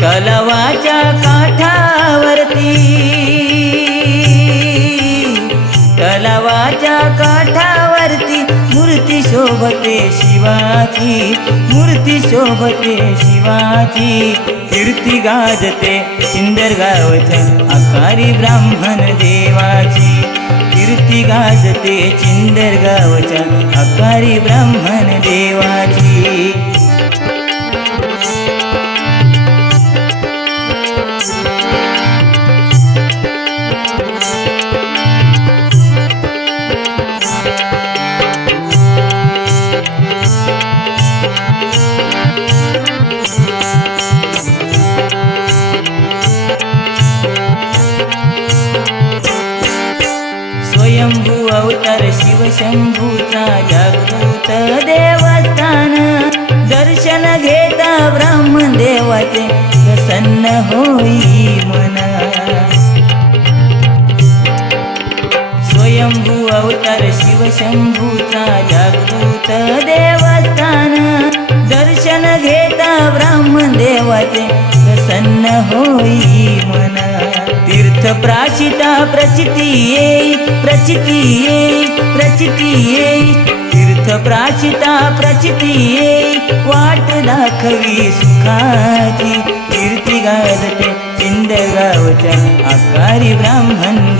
तलावाच्या काठावरती, तलावाच्या काठावरती मूर्ती शोभते शिवाची, मूर्ती शोभते शिवाची. कीर्ती गाजते चिंदरगावच्या आकारी ब्राह्मण देवाची, कीर्ती गाजते चिंदरगावच्या आकारी ब्राह्मण देवाची. स्वयंभू अवतार शिवशंभूचा जागृत देवस्थान, दर्शन घेता ब्राह्मण देवाचे प्रसन्न होई मन. स्वयंभू अवतार शिवशंभूचा जागृत देवस्थान, दर्शन घेता ब्राह्मण देवाचे प्रसन्न होई मन. तीर्थ प्राशिता प्रचिती येई, प्रचिती येई, प्रचिती येई. तीर्थ प्राशिता प्रचिती येई, वाट दाखवी सुखाची. कीर्ती गाजते चिंदरगावच्या आकारी ब्राह्मण